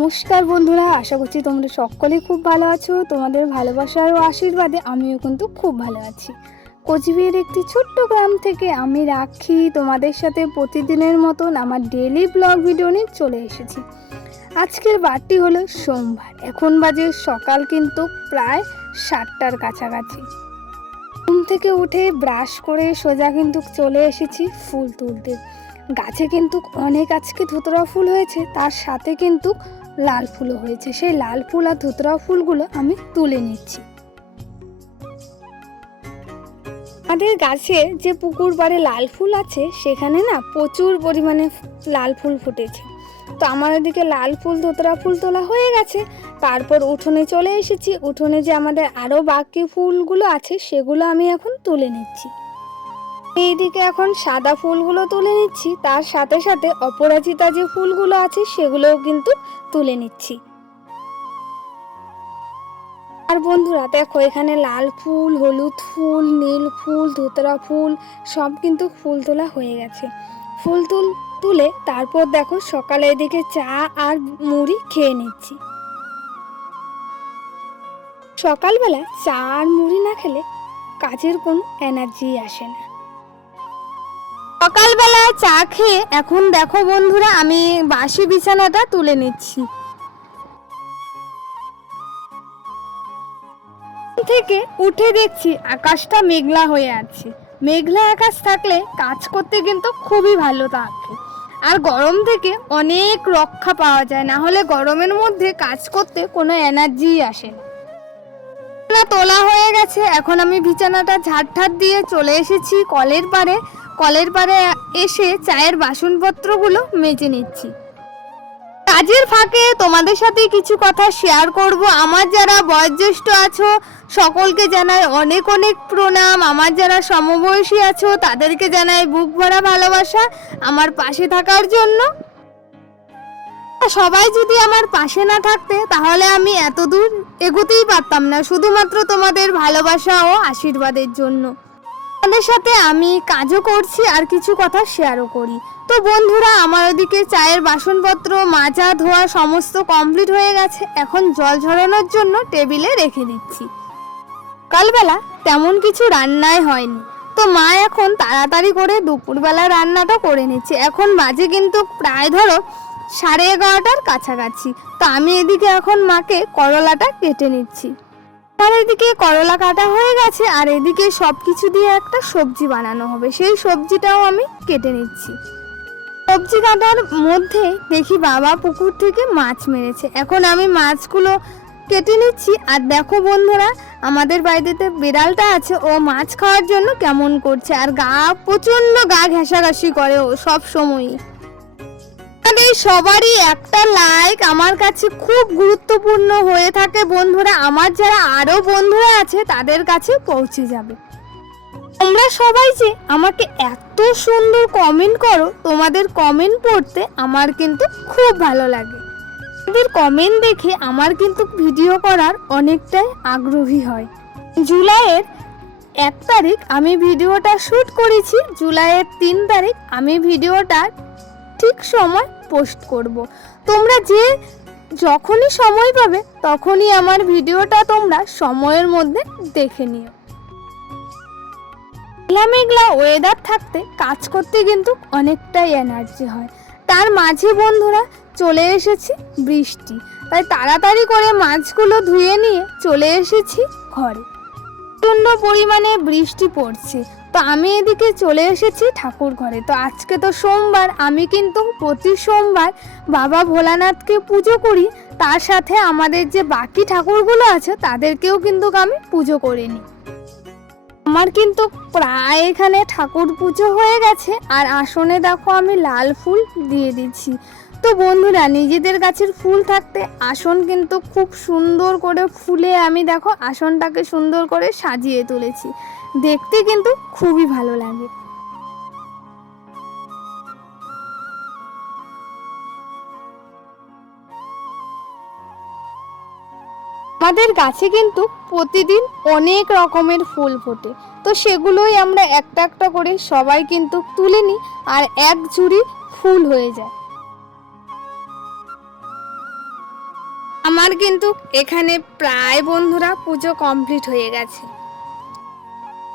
নমস্কার বন্ধুরা, আশা করছি তোমরা সকলেই খুব ভালো আছো, তোমাদের ভালোবাসার ও আশীর্বাদে আমিও কিন্তু খুব ভালো আছি। কোচবিহার একটি ছোট্ট গ্রাম থেকে আমি রাখি, তোমাদের সাথে প্রতিদিনের মতন আমার ডেলি ব্লগ ভিডিও নিয়ে চলে এসেছি। আজকের বারটি হলো সোমবার, এখন বাজে সকাল কিন্তু প্রায় সাতটার কাছাকাছি। ঘুম থেকে উঠে ব্রাশ করে সোজা কিন্তু চলে এসেছি ফুল তুলতে। গাছে কিন্তু অনেক আজকে ধুতরা ফুল হয়েছে, তার সাথে কিন্তু লাল ফুলও হয়েছে। সেই লাল ফুল আর ধুতরা ফুলগুলো আমি তুলে নিচ্ছি। আমাদের গাছে যে পুকুর পাড়ে লাল ফুল আছে, সেখানে না প্রচুর পরিমাণে লাল ফুল ফুটেছে। তো আমার ওদিকে লাল ফুল, ধুতরা ফুল তোলা হয়ে গেছে। তারপর উঠোনে চলে এসেছি। উঠোনে যে আমাদের আরও বাকি ফুলগুলো আছে, সেগুলো আমি এখন তুলে নিচ্ছি। এইদিকে এখন সাদা ফুলগুলো তুলে নিচ্ছি, তার সাথে সাথে অপরাজিতা যে ফুলগুলো আছে সেগুলোও কিন্তু তুলে নিচ্ছি। আর বন্ধুরা, দেখো এখানে লাল ফুল, হলুদ ফুল, নীল ফুল, ধুতরা ফুল, সব কিন্তু ফুল তোলা হয়ে গেছে। ফুল তুল, তুলে তারপর দেখো সকালে এদিকে চা আর মুড়ি খেয়ে নিচ্ছি। সকালবেলা চা আর মুড়ি না খেলে কাজের কোনো এনার্জি আসে না। সকালবেলা চা খেয়ে এখন দেখো বন্ধুরা, আমি বাসি বিছানাটা তুলে নিচ্ছি। থেকে উঠে দেখছি আকাশটা মেঘলা হয়ে আছে। মেঘলা আকাশ থাকলে কাজ করতে কিন্তু খুবই ভালো থাকে। আর গরম থেকে অনেক রক্ষা পাওয়া যায়, না হলে গরমের মধ্যে কাজ করতে কোনো এনার্জি আসে না। তোলা হয়ে গেছে, এখন আমি বিছানাটা ঝাড় দিয়ে চলে এসেছি কলের পাড়ে। কলের পাড়ে এসে চায়ের বাসনপত্রগুলো মেজে নিচ্ছি। কাজের ফাঁকে তোমাদের সাথে কিছু কথা শেয়ার করব। আমার যারা বয়োজ্যেষ্ঠ আছো, সকলকে জানাই অনেক অনেক প্রণাম। আমার যারা সমবয়সী আছো, তাদেরকে জানাই বুক ভরা ভালোবাসা আমার পাশে থাকার জন্য। সবাই যদি আমার পাশে না থাকতে, তাহলে আমি এত দূর এগোতেই পারতাম না। শুধুমাত্র তোমাদের ভালোবাসা ও আশীর্বাদের জন্য। তোমাদের সাথে আমি কাজও করছি আর কিছু কথা শেয়ারও করি। তো বন্ধুরা, আমার ওদিকে চায়ের বাসনপত্র, মাজা, ধোয়া সমস্ত কমপ্লিট হয়ে গেছে। এখন জল ঝরানোর জন্য টেবিলে রেখে দিচ্ছি। সকালবেলা তেমন কিছু রান্নাই হয়নি। তো মা এখন তাড়াতাড়ি করে দুপুরবেলা রান্নাটা করে নিচ্ছে। এখন বাজে কিন্তু প্রায় ধরো সাড়ে এগারোটার কাছাকাছি। তো আমি এদিকে এখন মাকে করলাটা কেটে নিচ্ছি। আর এদিকে করলা কাটা হয়ে গেছে, আর এদিকে সব কিছু দিয়ে একটা সবজি বানানো হবে। সেই সবজিটাও আমি কেটে নিচ্ছি। সবজি কাটার মধ্যে দেখি বাবা পুকুর থেকে মাছ মেরেছে। এখন আমি মাছগুলো কেটে নিচ্ছি, আর দেখো বন্ধুরা, আমাদের বাড়িতে বিড়ালটা আছে, ও মাছ খাওয়ার জন্য কেমন করছে, আর গা প্রচণ্ড গা ঘেঁষাঘাষি করে ও সব সময়ই সবারই একটা লাইক আমার কাছে খুব গুরুত্বপূর্ণ হয়ে থাকে বন্ধুরা। আমার যারা আরও বন্ধুরা আছে, তাদের কাছে পৌঁছে যাবে। তোমরা সবাই যে আমাকে এত সুন্দর কমেন্ট করো, তোমাদের কমেন্ট পড়তে আমার কিন্তু খুব ভালো লাগে। তোমাদের কমেন্ট দেখে আমার কিন্তু ভিডিও করার অনেকটাই আগ্রহী হয়। জুলাইয়ের এক তারিখ আমি ভিডিওটা শ্যুট করেছি। জুলাইয়ের তিন তারিখ আমি ভিডিওটা ঠিক সময় পোস্ট করব। তোমরা যে যখনই সময় পাবে, তখনই আমার ভিডিওটা তোমরা সময়ের মধ্যে দেখে নিও। মেঘলা মেঘলা ওয়েদার থাকতে কাজ করতে কিন্তু অনেকটাই এনার্জি হয়। তার মাঝে বন্ধুরা চলে এসেছি বৃষ্টি। তাই তাড়াতাড়ি করে মাছগুলো ধুয়ে নিয়ে চলে এসেছি ঘরে। প্রচণ্ড পরিমাণে বৃষ্টি পড়ছে। তো আমি এদিকে চলে এসেছি ঠাকুর ঘরে। তো আজকে তো সোমবার, আমি কিন্তু প্রতি সোমবার বাবা ভোলানাথকে পুজো করি। তার সাথে আমাদের যে বাকি ঠাকুরগুলো আছে, তাদেরকেও কিন্তু আমি পুজো করে নিই। আমার কিন্তু প্রায় এখানে ঠাকুর পুজো হয়ে গেছে, আর আসনে দেখো আমি লাল ফুল দিয়ে দিচ্ছি। তো বন্ধুরা, নিজেদের গাছের ফুল থাকতে আসন কিন্তু খুব সুন্দর করে ফুলে আমি দেখো আসনটাকে সুন্দর করে সাজিয়ে তুলেছি। দেখতে কিন্তু খুবই ভালো লাগে। আমাদের গাছে কিন্তু প্রতিদিন অনেক রকমের ফুল ফোটে। তো সেগুলোই আমরা একটা একটা করে সবাই কিন্তু তুলে নিই আর এক ঝুড়ি ফুল হয়ে যায়। আমার কিন্তু এখানে প্রায় বন্ধুরা পুজো কমপ্লিট হয়ে গেছে।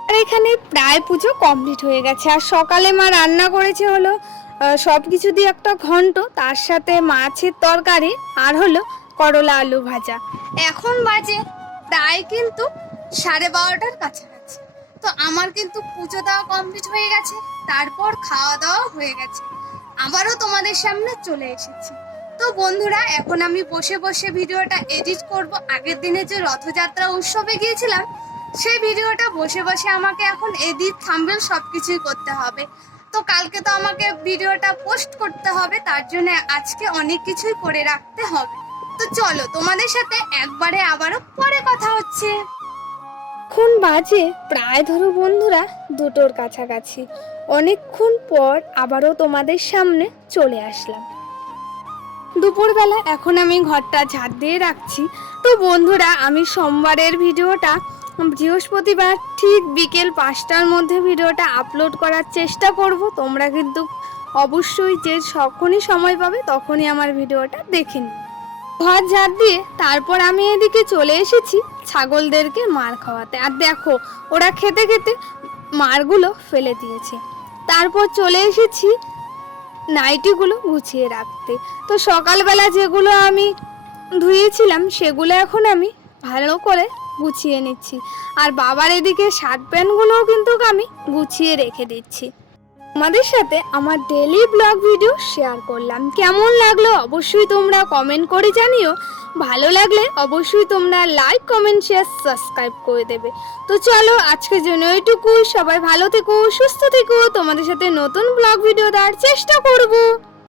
আর এখানে প্রায় পুজো কমপ্লিট হয়ে গেছে। আর সকালে মা রান্না করেছে হলো সব কিছু দিয়ে একটা ঘন্ট, তার সাথে মাছের তরকারি আর হলো করলা আলু ভাজা। এখন বাজে প্রায় কিন্তু সাড়ে বারোটার কাছাকাছি। তো আমার কিন্তু পুজো দেওয়া কমপ্লিট হয়ে গেছে, তারপর খাওয়া দাওয়া হয়ে গেছে। আবারও তোমাদের সামনে চলে এসেছি। তো বন্ধুরা, এখন আমি বসে বসে ভিডিওটা এডিট করব। আগের দিনে যে রথযাত্রা উৎসবে গিয়েছিলাম সেই ভিডিওটা বসে বসে আমাকে এখন এডিট থাম্বেল সব কিছুই করতে হবে। তো কালকে তো আমাকে ভিডিওটা পোস্ট করতে হবে, তার জন্য আজকে অনেক কিছুই করে রাখতে হবে। তো চলো, তোমাদের সাথে একবারে আবারও পরে কথা হচ্ছে। এখন বাজে প্রায় ধরো বন্ধুরা দুটোর কাছাকাছি। অনেকক্ষণ পর আবারও তোমাদের সামনে চলে আসলাম। দুপুরবেলা এখন আমি ঘরটা ঝাড় দিয়ে রাখছি। তো বন্ধুরা, আমি সোমবারের ভিডিওটা বৃহস্পতিবার ঠিক বিকেল পাঁচটার মধ্যে ভিডিওটা আপলোড করার চেষ্টা করব। তোমরা কিন্তু অবশ্যই যে যখনই সময় পাবে তখনই আমার ভিডিওটা দেখে নিও। ঘর ঝাড় দিয়ে তারপর আমি এদিকে চলে এসেছি ছাগলদেরকে মার খাওয়াতে। আর দেখো, ওরা খেতে খেতে মারগুলো ফেলে দিয়েছে। তারপর চলে এসেছি নাইটিগুলো গুছিয়ে রাখতে। তো সকালবেলা যেগুলো আমি ধুয়েছিলাম, সেগুলো এখন আমি ভালো করে গুছিয়ে নিচ্ছি। আর বাবার এদিকে শার্ট প্যান্টগুলোও কিন্তু আমি গুছিয়ে রেখে দিচ্ছি। তোমাদের সাথে আমার ডেলি ব্লগ ভিডিও শেয়ার করলাম। কেমন লাগল অবশ্যই তোমরা কমেন্ট করে জানিও। ভালো লাগলে অবশ্যই তোমরা লাইক কমেন্ট শেয়ার সাবস্ক্রাইব করে দেবে। তো চলো আজকের জন্য এইটুকুই। সবাই ভালো থেকো, সুস্থ থেকো। তোমাদের সাথে নতুন ব্লগ ভিডিও দেওয়ার চেষ্টা করব।